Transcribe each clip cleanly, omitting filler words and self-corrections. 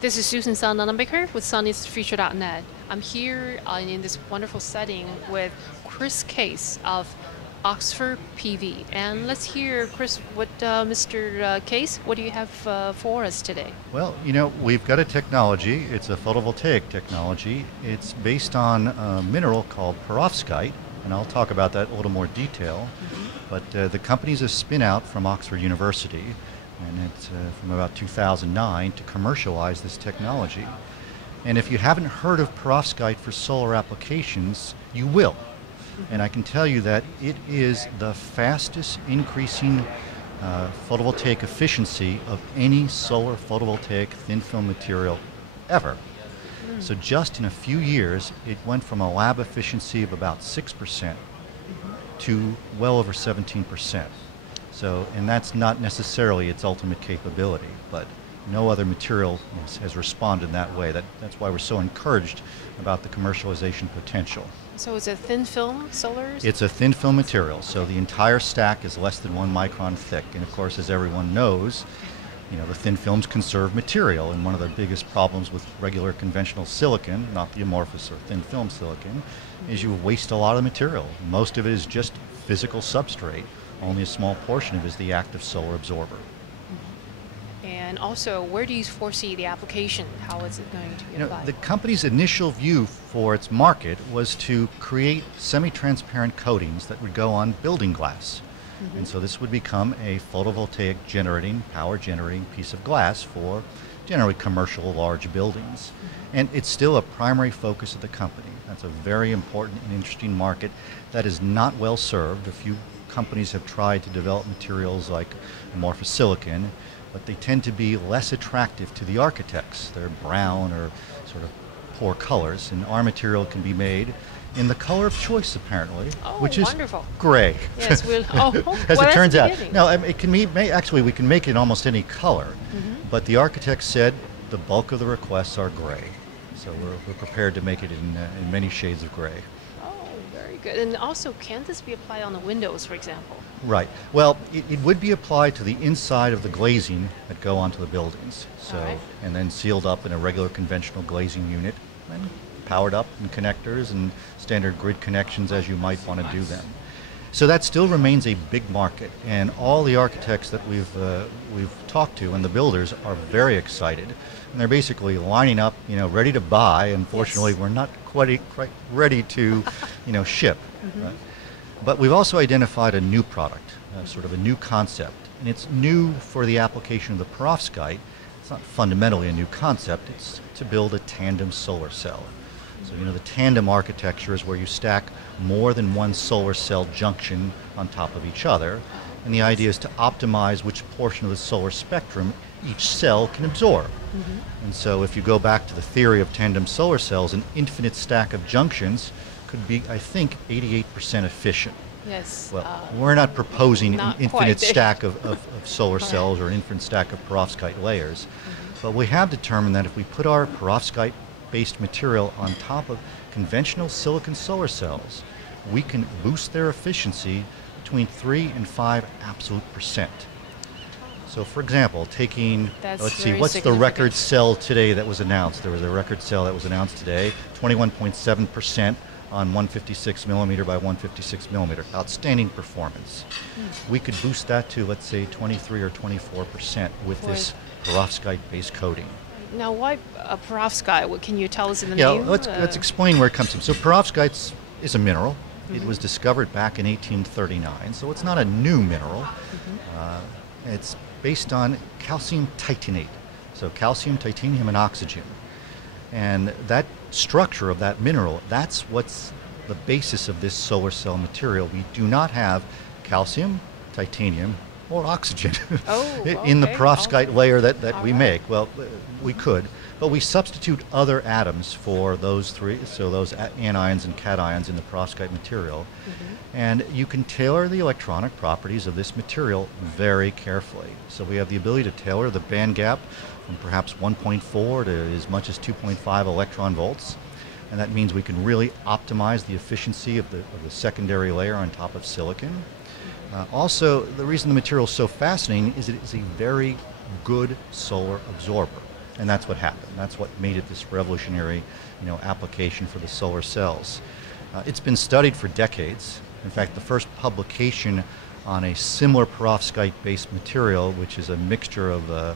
This is Susan Sun Nunamaker with sunisthefuture.net. I'm here in this wonderful setting with Chris Case of Oxford PV. And let's hear, Chris, what Mr. Case, what do you have for us today? Well, we've got a technology. It's a photovoltaic technology. It's based on a mineral called Perovskite, and I'll talk about that in a little more detail. But the company's a spin-out from Oxford University, and it's from about 2009 to commercialize this technology. And if you haven't heard of Perovskite for solar applications, you will. And I can tell you that it is the fastest increasing photovoltaic efficiency of any solar photovoltaic thin film material ever. So just in a few years, it went from a lab efficiency of about 6% to well over 17%. So, and that's not necessarily its ultimate capability, but no other material has responded in that way. That's why we're so encouraged about the commercialization potential. So it's a thin film solar? It's a thin film material, so the entire stack is less than 1 micron thick. And of course, as everyone knows, the thin films conserve material, and one of the biggest problems with regular conventional silicon, not the amorphous or thin film silicon, is you waste a lot of material. Most of it is just physical substrate. Only a small portion of it is the active solar absorber. And also, where do you foresee the application? How is it going to be applied? The company's initial view for its market was to create semi-transparent coatings that would go on building glass. And so this would become a photovoltaic power generating piece of glass for generally commercial large buildings. And it's still a primary focus of the company. That's a very important and interesting market that is not well served. A few companies have tried to develop materials like amorphous silicon, but they tend to be less attractive to the architects. They're brown or sort of poor colors, and our material can be made in the color of choice, apparently, which is wonderful. Gray. Yes, as well, it turns out. beginning. No, it can be actually we can make it in almost any color, but the architects said the bulk of the requests are gray, so we're prepared to make it in many shades of gray. Very good. And also, can this be applied on the windows, for example? Right. Well, it would be applied to the inside of the glazing that go onto the buildings. So, and then sealed up in a regular conventional glazing unit, and powered up in connectors and standard grid connections as you might want to do them. So that still remains a big market, and all the architects that we've talked to and the builders are very excited, and they're basically lining up, ready to buy. Unfortunately, we're not quite ready to, ship. Right? But we've also identified a new product, sort of a new concept, and it's new for the application of the perovskite. It's not fundamentally a new concept. It's to build a tandem solar cell. So the tandem architecture is where you stack more than one solar cell junction on top of each other, and the idea is to optimize which portion of the solar spectrum each cell can absorb. And so if you go back to the theory of tandem solar cells, an infinite stack of junctions could be, I think, 88% efficient. Yes. Well, we're not proposing not an infinite quite. stack of solar cells or an infinite stack of perovskite layers, but we have determined that if we put our perovskite-based material on top of conventional silicon solar cells, we can boost their efficiency between 3 and 5 absolute percent. So for example, let's see, what's the record cell today that was announced? There was a record cell that was announced today, 21.7% on 156 millimeter by 156 millimeter. Outstanding performance. We could boost that to, let's say, 23 or 24% with this perovskite-based coating. Now, why perovskite? What can you tell us in the name? name? Let's explain where it comes from. So perovskite is a mineral. It was discovered back in 1839, so it's not a new mineral. It's based on calcium titanate, so calcium, titanium, and oxygen. And that structure of that mineral, that's what's the basis of this solar cell material. We do not have calcium, titanium, or oxygen in the perovskite layer that we make. Well, we could, but we substitute other atoms for those three, so those anions and cations in the perovskite material. And you can tailor the electronic properties of this material very carefully. So we have the ability to tailor the band gap from perhaps 1.4 to as much as 2.5 electron volts. And that means we can really optimize the efficiency of the secondary layer on top of silicon. Also, the reason the material is so fascinating is it is a very good solar absorber. And that's what happened. That's what made it this revolutionary, application for the solar cells. It's been studied for decades. In fact, the first publication on a similar perovskite-based material, which is a mixture of an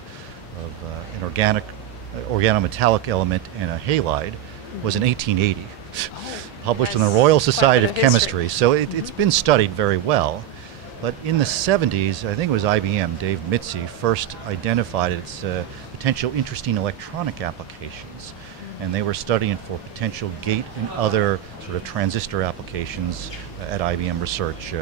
organometallic element and a halide, was in 1880, published in the Royal Society of Chemistry. So it's been studied very well. But in the 70s, I think it was IBM, Dave Mitzi, first identified its potential interesting electronic applications. And they were studying it for potential gate and other sort of transistor applications at IBM Research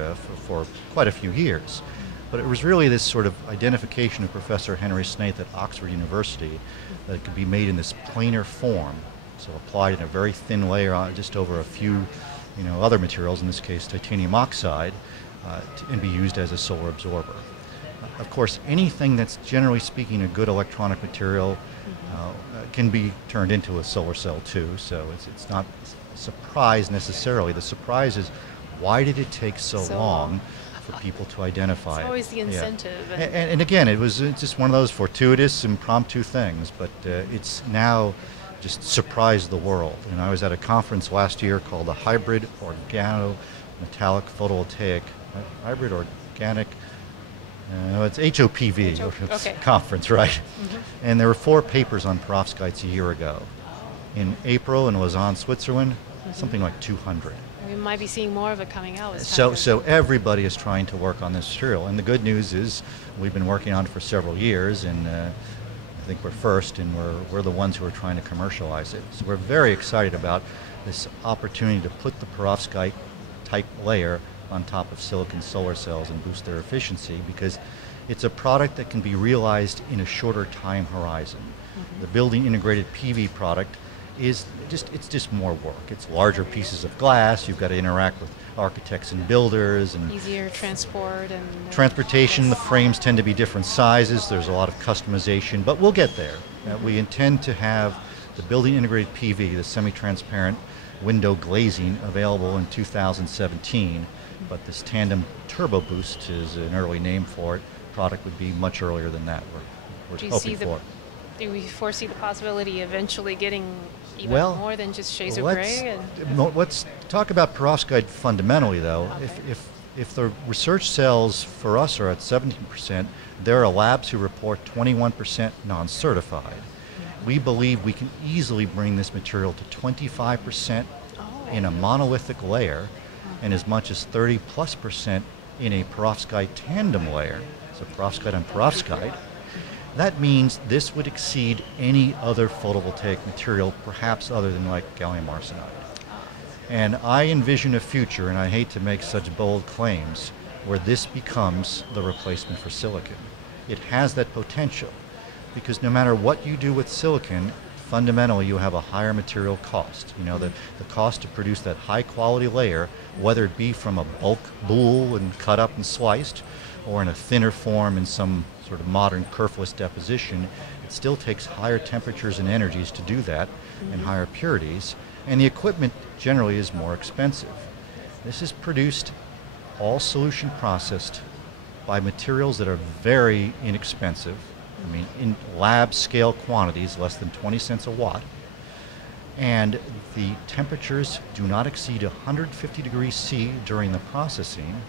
for quite a few years. But it was really this sort of identification of Professor Henry Snaith at Oxford University that it could be made in this planar form, so applied in a very thin layer on just over a few other materials, in this case titanium oxide, and be used as a solar absorber. Of course, anything that's generally speaking a good electronic material can be turned into a solar cell too, so it's not a surprise necessarily. The surprise is, why did it take so long for people to identify it? It's always the incentive. Yeah. And again, it's just one of those fortuitous, impromptu things, but it's now just surprised the world. And I was at a conference last year called the Hybrid Organometallic Photovoltaic Hybrid Organic, it's HOPV okay. conference, right? And there were 4 papers on perovskites a year ago. In April in Lausanne, Switzerland, something like 200. We might be seeing more of it coming out. So everybody is trying to work on this material. And the good news is we've been working on it for several years, and I think we're first, and we're the ones who are trying to commercialize it. So we're very excited about this opportunity to put the perovskite type layer on top of silicon solar cells and boost their efficiency, because it's a product that can be realized in a shorter time horizon. The building integrated PV product it's just more work. It's larger pieces of glass. You've got to interact with architects and builders, and easier transport and transportation. The frames tend to be different sizes. There's a lot of customization, but we'll get there. We intend to have the building integrated PV, the semi-transparent window glazing, available in 2017. But this tandem turbo boost is an early name for it. Product would be much earlier than that. We're hoping for. Do we foresee the possibility eventually getting even more than just shades of gray? Let's talk about perovskite fundamentally, though. Okay. If the research cells for us are at 17%, there are labs who report 21% non-certified. We believe we can easily bring this material to 25% in a monolithic layer, and as much as 30+% in a perovskite tandem layer, so perovskite on perovskite. That means this would exceed any other photovoltaic material, perhaps other than like gallium arsenide. And I envision a future, and I hate to make such bold claims, where this becomes the replacement for silicon. It has that potential, because no matter what you do with silicon, fundamentally you have a higher material cost. The cost to produce that high quality layer, whether it be from a bulk boule and cut up and sliced, or in a thinner form in some sort of modern kerfless deposition, it still takes higher temperatures and energies to do that, and higher purities, and the equipment generally is more expensive. This is produced, all solution processed, by materials that are very inexpensive. I mean, in lab scale quantities, less than 20 cents a watt. And the temperatures do not exceed 150 degrees C during the processing,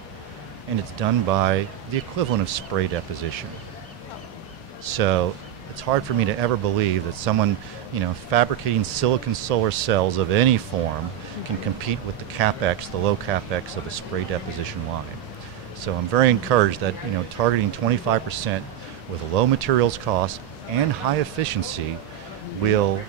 and it's done by the equivalent of spray deposition. So it's hard for me to ever believe that someone, fabricating silicon solar cells of any form can compete with the capex, the low capex of a spray deposition line. So I'm very encouraged that, targeting 25% with low materials cost and high efficiency will,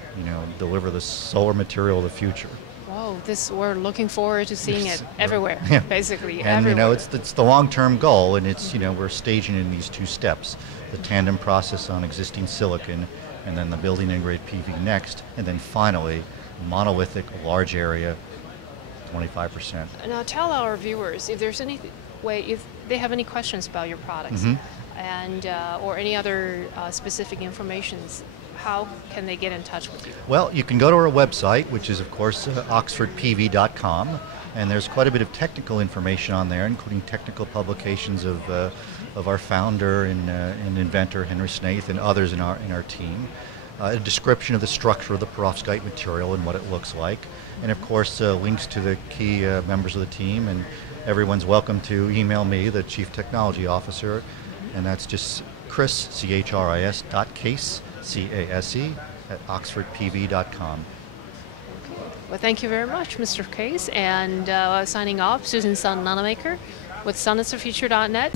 deliver the solar material of the future. Whoa, we're looking forward to seeing it everywhere, basically. And everywhere. It's the long-term goal, and it's we're staging in these 2 steps: the tandem process on existing silicon, and then the building integrated PV next, and then finally monolithic, large area, 25%. Now tell our viewers if there's any way, if they have any questions about your products, and or any other specific informations, how can they get in touch with you? Well, you can go to our website, which is, of course, oxfordpv.com, and there's quite a bit of technical information on there, including technical publications of our founder and inventor, Henry Snaith, and others in our team. a description of the structure of the perovskite material and what it looks like, and of course links to the key members of the team. And everyone's welcome to email me, the Chief Technology Officer, and that's just Chris, CHRIS.case, CASE, at oxfordpv.com. Well, thank you very much, Mr. Case. And signing off, Susan Sun Nunamaker with sunisthefuture.net.